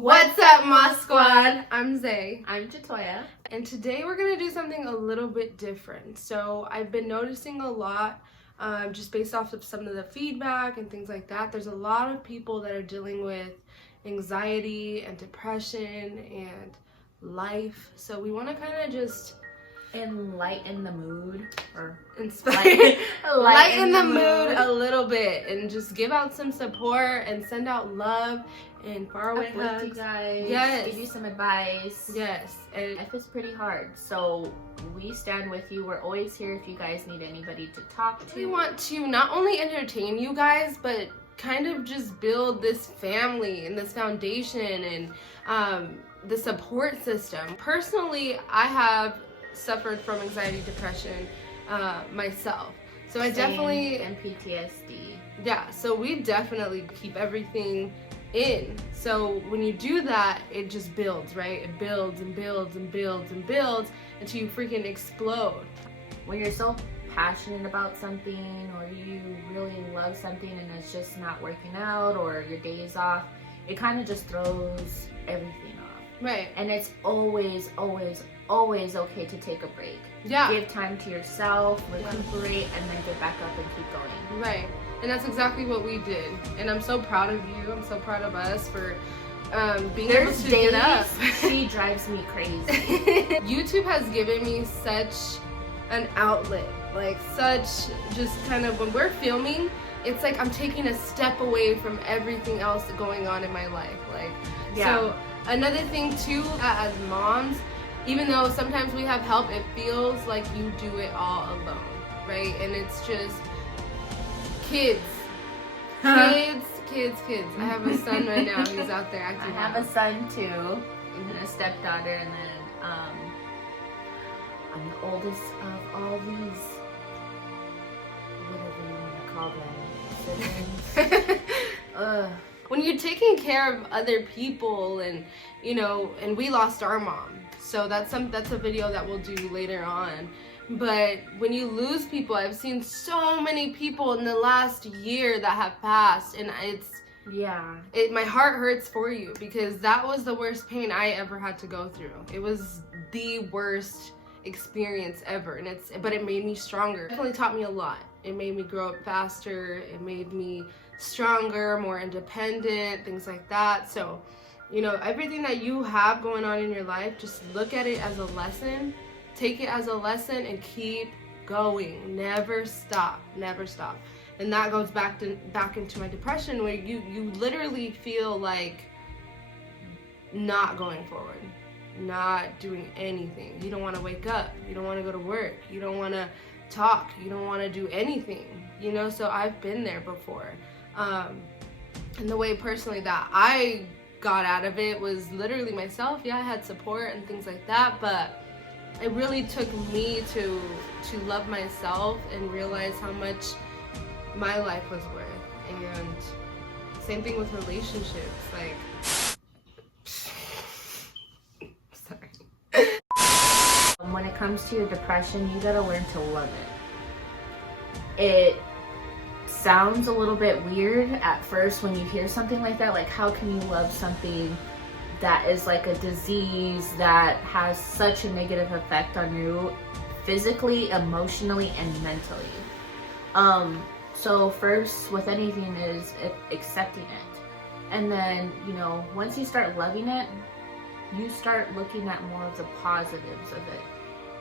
What's up, my squad? I'm Zay. I'm Jatoya. And today we're going to do something a little bit different. So I've been noticing a lot, just based off of some of the feedback and things like that. There's a lot of people that are dealing with anxiety and depression and life. So we want to kind of just lighten the mood, or lighten the mood a little bit, and just give out some support and send out love and faraway hugs. You guys, yes, give you some advice. Yes, and life is pretty hard, so we stand with you. We're always here if you guys need anybody to talk to. We want to not only entertain you guys, but kind of just build this family and this foundation and the support system. Personally, I have suffered from anxiety, depression myself, so I definitely, and PTSD. Yeah, so we definitely keep everything in. So when you do that, it just builds, right? It builds and builds and builds and builds until you freaking explode. When you're so passionate about something, or you really love something and it's just not working out, or your day is off, it kind of just throws everything off. Right. And it's always okay to take a break. Yeah. Give time to yourself, recuperate, and then get back up and keep going. Right. And that's exactly what we did. And I'm so proud of you. I'm so proud of us for being able to get up. She drives me crazy. YouTube has given me such an outlet. Like, such just kind of, when we're filming, it's like I'm taking a step away from everything else going on in my life. Like, yeah. So another thing too, as moms, even though sometimes we have help, it feels like you do it all alone, right? And it's just kids. I have a son right now. He's out there acting I have a son too, and a stepdaughter, and then I'm the oldest of all these, whatever you want to call them, siblings. When you're taking care of other people, and you know, and we lost our mom, so that's a video that we'll do later on. But when you lose people, I've seen so many people in the last year that have passed, and my heart hurts for you, because that was the worst pain I ever had to go through. It was the worst experience ever, but it made me stronger. It definitely taught me a lot. It made me grow up faster. It made me stronger, more independent, things like that. So, you know, everything that you have going on in your life, just look at it as a lesson. Take it as a lesson and keep going. Never stop. Never stop. And that goes back into my depression, where you literally feel like not going forward, not doing anything. You don't want to wake up. You don't want to go to work. You don't want to talk. You don't want to do anything. You know, so I've been there before. And the way personally that I got out of it was literally myself. Yeah, I had support and things like that, but it really took me to love myself and realize how much my life was worth. And same thing with relationships. Like, sorry. When it comes to your depression, you gotta learn to love it. It sounds a little bit weird at first when you hear something like that. Like, how can you love something that is like a disease that has such a negative effect on you physically, emotionally, and mentally? So first with anything is accepting it. And then, you know, once you start loving it, you start looking at more of the positives of it.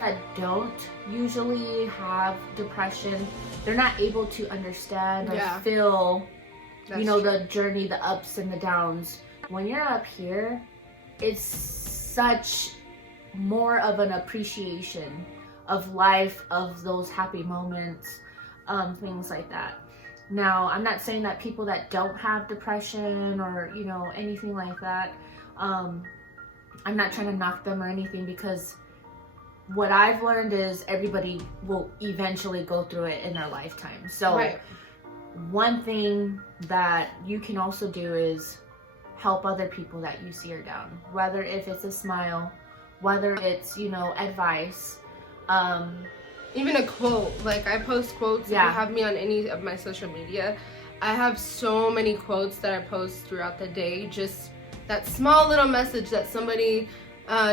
That don't usually have depression, they're not able to understand or feel, you know, the journey, the ups and the downs. When you're up here, it's such more of an appreciation of life, of those happy moments, things like that. Now, I'm not saying that people that don't have depression or, you know, anything like that, I'm not trying to knock them or anything, because what I've learned is everybody will eventually go through it in their lifetime. So one thing that you can also do is help other people that you see are down, whether if it's a smile, whether it's, you know, advice, even a quote. Like, I post quotes. If you have me on any of my social media, I have so many quotes that I post throughout the day, just that small little message that somebody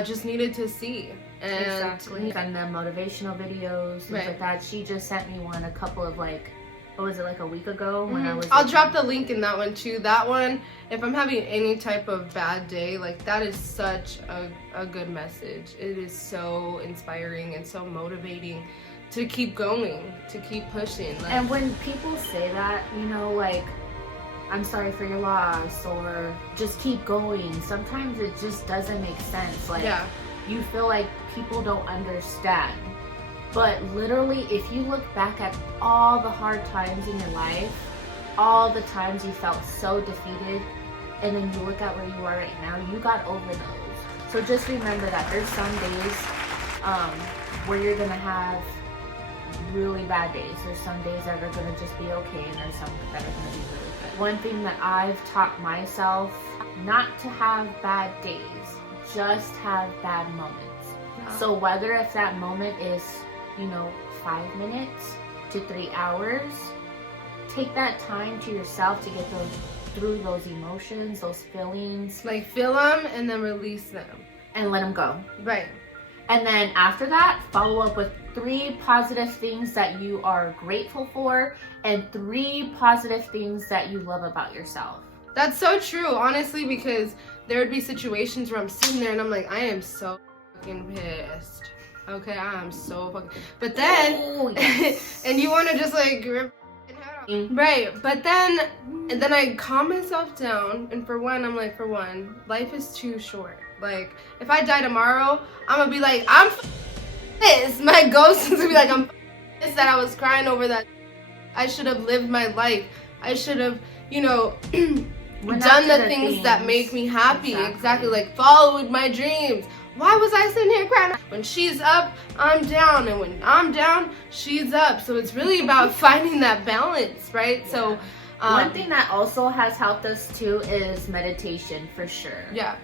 just needed to see. And Exactly. And the motivational videos, things Right. like that. She just sent me one a couple of like, what was it, like a week ago when I was. I'll drop the link in that one too. That one, if I'm having any type of bad day, like that is such a good message. It is so inspiring and so motivating to keep going, to keep pushing. Like, And when people say that, you know, like, I'm sorry for your loss, or just keep going, sometimes it just doesn't make sense. Like, yeah, you feel like people don't understand. But literally, if you look back at all the hard times in your life, all the times you felt so defeated, and then you look at where you are right now, you got over those. So just remember that there's some days where you're gonna have really bad days. There's some days that are gonna just be okay, and there's some that are gonna be really good. One thing that I've taught myself, not to have bad days, just have bad moments. So whether if that moment is, you know, 5 minutes to 3 hours, take that time to yourself to get through those emotions, those feelings, like feel them and then release them. and let them go. Right. And then after that, follow up with 3 positive things that you are grateful for and 3 positive things that you love about yourself. That's so true, honestly, because there would be situations where I'm sitting there and I'm like, I am so fucking pissed. Okay, I am so fucking. But then, Oh, yes. and you want to just like rip your head off. Right. But then, and then I calm myself down, and for one, life is too short. Like, if I die tomorrow, I'm gonna be like, I'm pissed. My ghost is gonna be like, I'm pissed that I was crying over that. I should have lived my life. I should have, you know, done the things that make me happy. Exactly. Like, followed my dreams. Why was I sitting here crying? When she's up, I'm down. And when I'm down, she's up. So it's really about finding that balance, right? Yeah. So one thing that also has helped us too is meditation, for sure. Yeah.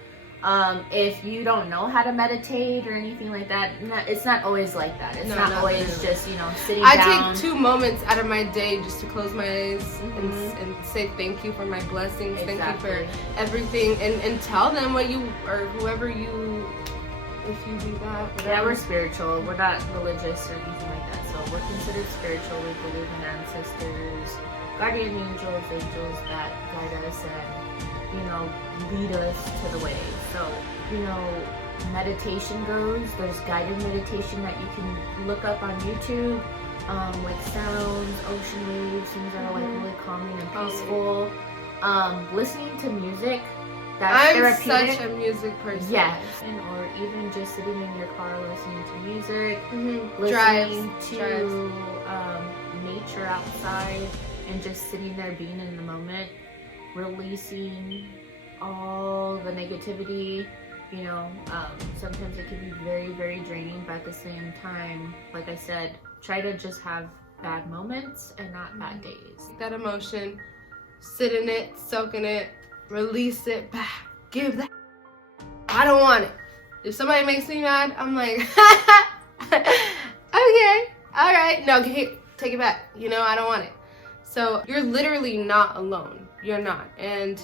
If you don't know how to meditate or anything like that, it's not always like that. It's not always really. just, you know, sitting I down. take 2 moments out of my day just to close my eyes and say thank you for my blessings. Exactly. Thank you for everything. And tell them what you, or whoever you, if you do that. Whatever. Yeah, we're spiritual. We're not religious or anything like that. So we're considered spiritual. We believe in ancestors, guardian angels that guide us and, you know, lead us to the way. So, you know, meditation goes, there's guided meditation that you can look up on YouTube, like sounds, ocean waves, things that are like really calming and peaceful. Listening to music, that's therapeutic. I'm such a music person. Yes, or even just sitting in your car listening to music, Drives. listening to nature outside, and just sitting there being in the moment, releasing all the negativity. You know, sometimes it can be very, very draining, but at the same time, like I said, try to just have bad moments and not bad days. That emotion, sit in it, soak in it, release it back, give that. I don't want it. If somebody makes me mad, I'm like, okay, all right, no, take it back. You know, I don't want it. So you're literally not alone. You're not. And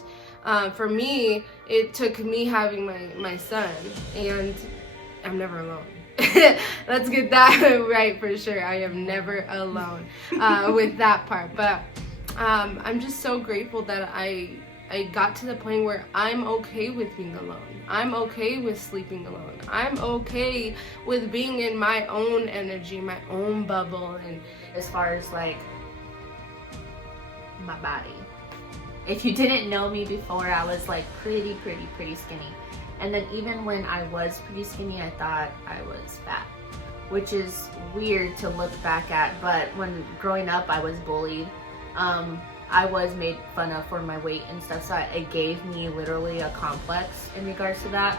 for me, it took me having my son, and I'm never alone. Let's get that right for sure. I am never alone with that part. But I'm just so grateful that I got to the point where I'm okay with being alone. I'm okay with sleeping alone. I'm okay with being in my own energy, my own bubble. And as far as like my body, if you didn't know me before, I was like pretty skinny. And then even when I was pretty skinny, I thought I was fat, which is weird to look back at. But when growing up, I was bullied. I was made fun of for my weight and stuff, so it gave me literally a complex in regards to that.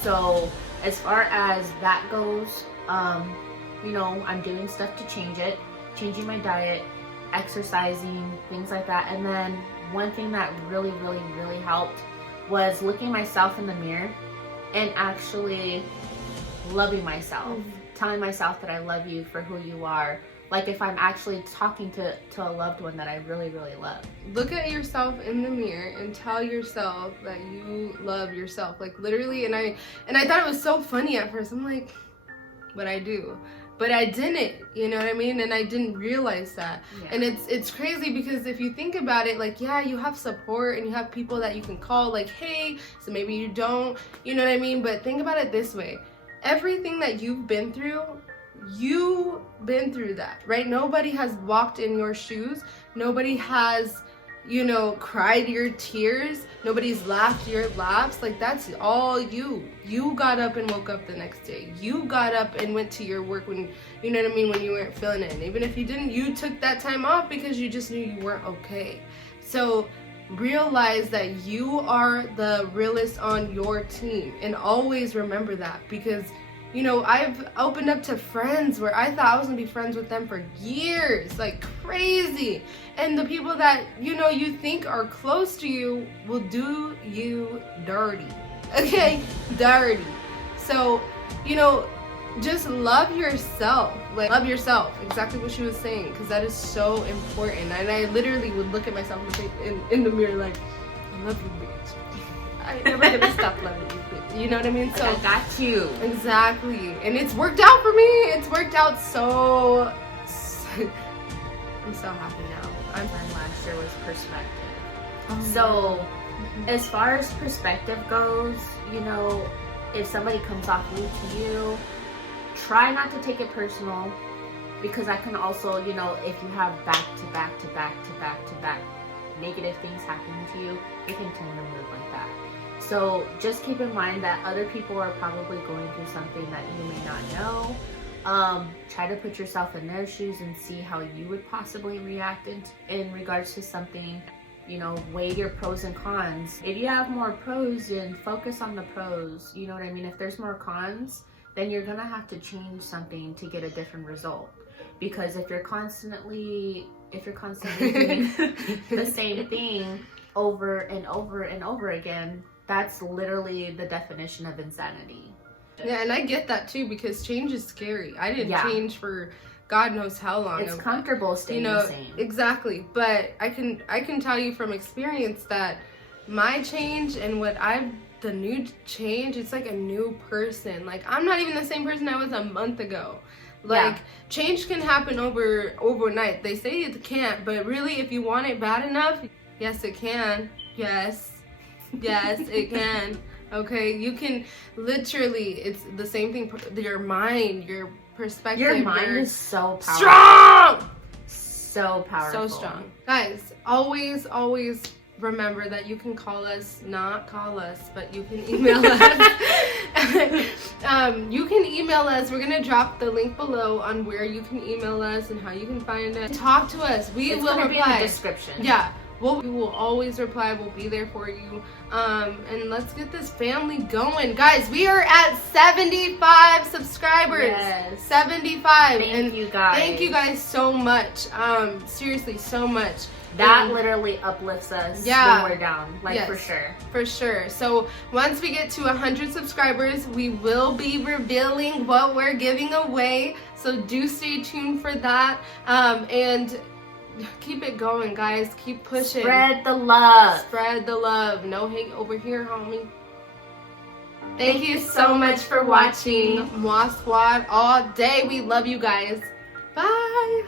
So as far as that goes, you know, I'm doing stuff to change it, changing my diet, exercising, things like that. And then one thing that really helped was looking myself in the mirror and actually loving myself, telling myself that I love you for who you are, like if I'm actually talking to a loved one that I really, really love. Look at yourself in the mirror and tell yourself that you love yourself, like literally. And I thought it was so funny at first. I'm like, but I do. But I didn't, you know what I mean? And I didn't realize that. Yeah. And it's crazy because if you think about it, like, yeah, you have support and you have people that you can call, like, hey, so maybe you don't, you know what I mean? But think about it this way. Everything that you've been through that, right? Nobody has walked in your shoes. Nobody has, you know, cried your tears. Nobody's laughed your laughs. Like, that's all you. You got up and woke up the next day. You got up and went to your work when, you know what I mean, when you weren't feeling it. And even if you didn't, you took that time off because you just knew you weren't okay. So realize that you are the realest on your team. And always remember that, because you know, I've opened up to friends where I thought I was gonna be friends with them for years, like crazy. And the people that, you know, you think are close to you will do you dirty, okay? Dirty. So, you know, just love yourself. Like, love yourself, exactly what she was saying, because that is so important. And I literally would look at myself in the mirror like, I love you, bitch. I ain't never gonna stop loving you, bitch. You know what I mean? So I got you. Exactly. And it's worked out for me. It's worked out so I'm so happy now. Last year was perspective. So as far as perspective goes, you know, if somebody comes off rude to you, try not to take it personal, because I can also, you know, if you have back to back negative things happening to you, it can tend to move like that. So just keep in mind that other people are probably going through something that you may not know. Try to put yourself in their shoes and see how you would possibly react in regards to something. You know, weigh your pros and cons. If you have more pros, then focus on the pros. You know what I mean? If there's more cons, then you're gonna have to change something to get a different result. Because if you're constantly doing the same thing over and over and over again, that's literally the definition of insanity. Yeah, and I get that too, because change is scary. I didn't change for God knows how long. It's comfortable staying the same. Exactly. But I can tell you from experience that my change and the new change, it's like a new person. Like, I'm not even the same person I was a month ago. Like, change can happen overnight. They say it can't, but really, if you want it bad enough, yes, it can. Yes, it can. Okay, you can literally, it's the same thing. Your mind, your perspective. Your mind is so powerful. Strong! So powerful. So strong. Guys, always remember that you can not call us, but you can email us. You can email us. We're going to drop the link below on where you can email us and how you can find us. Talk to us. We will reply. It's going to be in the description. Yeah. We will always reply. We'll be there for you. And let's get this family going. Guys, we are at 75 subscribers. Yes. 75. Thank you guys. Thank you guys so much. Seriously, so much. That literally uplifts us when we're down. Like, yes, for sure. For sure. So once we get to 100 subscribers, we will be revealing what we're giving away. So do stay tuned for that. And keep it going, guys. Keep pushing. Spread the love. Spread the love. No hate over here, homie. Thank you so much for watching MWAH Squad all day. We love you guys. Bye.